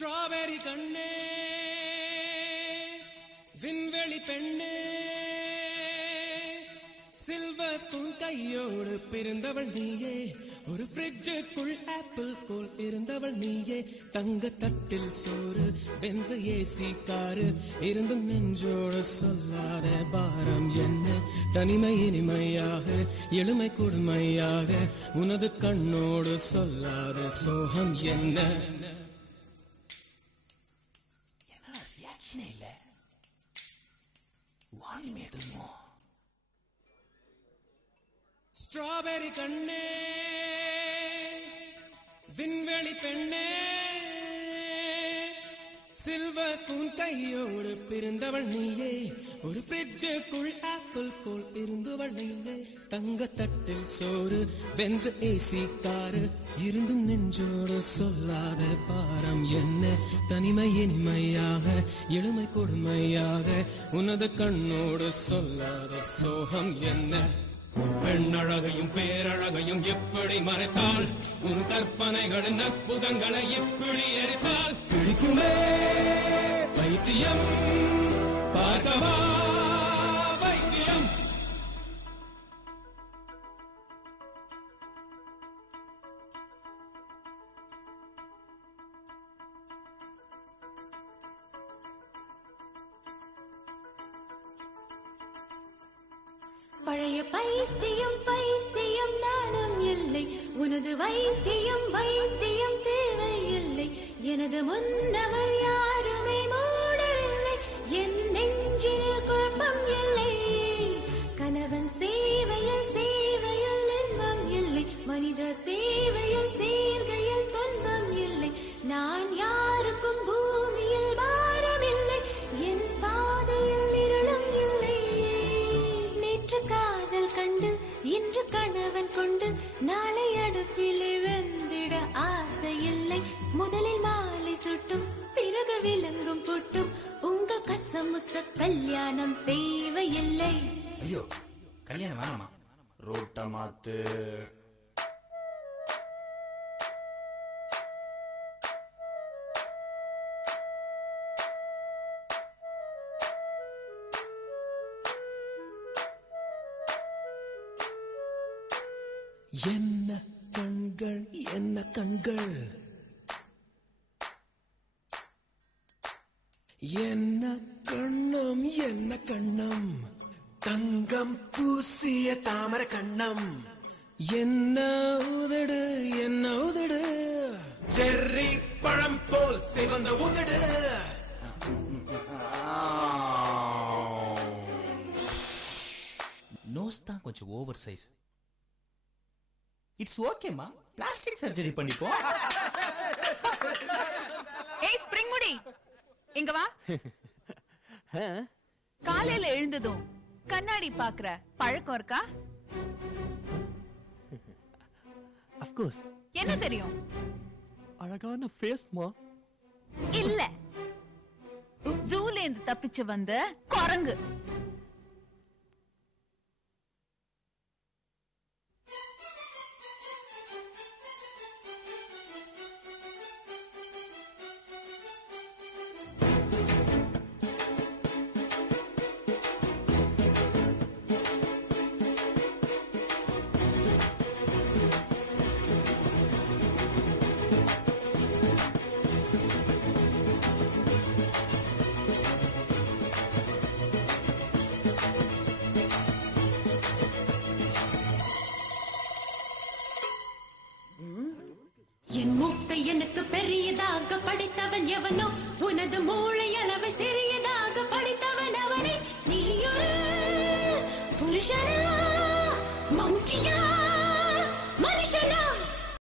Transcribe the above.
Strawberry கண்ணே விண்வெளி பெண்ணே சில்வர் ஸ்பூன் கையோடு பிறந்தவள் நீயே ஒரு ஃப்ரிட்ஜுக்குள் ஆப்பிள் போல் இருந்தவள் நீயே தங்க தட்டில் சோறு பென்ஸ் ஏசி காரு இருந்தும் நெஞ்சோடு சொல்லாத பாரம் என்ன தனிமை இனிமையாக எளிமை கொடுமையாக உனது கண்ணோடு சொல்லாத சோகம் என்ன ஸ்ட்ராபெரி கண்ணே விண்வெளி பெண்ணே சில்வர் ஸ்பூன் கையோடு பிறந்தவள் நீயே ஒரு ஃப்ரிட்ஜுக்குள் ஆப்பிள் போல் இருந்தவள் நீயே தங்க தட்டில் சோறு பென்ஸ் ஏசி காரு இருந்தும் நெஞ்சோடு சொல்லாத பாரம் என்ன தனிமை இனிமையாக எளிமை கொடுமையாக உனது கண்ணோடு சொல்லாத சோகம் என்ன பெண்ணழகையும் பேரழகையும் எப்படி மறைத்தால் உன் கற்பனைகளின் அற்புதங்களை எப்படி எரித்தால் பிடிக்குமே வைத்தியம் பார்க்கவா வைத்தியம் பழைய பைத்தியம் பைத்தியம் நானும் இல்லை உனது வைத்தியம் வைத்தியம் தேவையில்லை எனது முன்னவர் யாருமே மூடவில்லை என் நெஞ்சில் குழப்பம் இல்லை கணவன் சேவையில் சேவையில் இன்பம் இல்லை மனித சேவையில் சேர்கையில் துன்பம் இல்லை நான் யாருக்கும் பூமியில் பாரமில்லை என் பாதையில் இருளும் இல்லை காதல் கண்டு இன்று கணவன் கொண்டு நாளை அடுப்பிலே வெந்திட ஆசை இல்லை முதலில் மாலை சுட்டும் பிறகு விலங்கும் போட்டும் உங்க கசமுச கல்யாணம் தேவையில்லை ஐயோ கல்யாணம் வேணாமா ரோட்ட மாத்து என்ன கண்கள் என்ன கண்கள் என்ன கண்ணம் என்ன கண்ணம் தங்கம் பூசிய தாமர கண்ணம் என்ன உதடு என்ன உதடு செர்ரி பழம் போல் சிவந்த உதடு நோஸ் தான் கொஞ்சம் ஓவர் சைஸ் இட்ஸ் ஓகேமா பிளாஸ்டிக் சர்ஜரி பண்ணிப்போம் ஏய் ஸ்ப்ரிங் முடி இங்க வா காலையில எழுந்ததும் கண்ணாடி பாக்குற பழக்கம் இருக்கா Of course. என்ன தெரியும் அழகான ஃபேஸ் மா இல்ல ஜூல இருந்து தப்பிச்சு வந்த குரங்கு என் மூக்கை எனக்கு பெரியதாக படித்தவன் எவனோ உனது மூளை அளவை சிறிய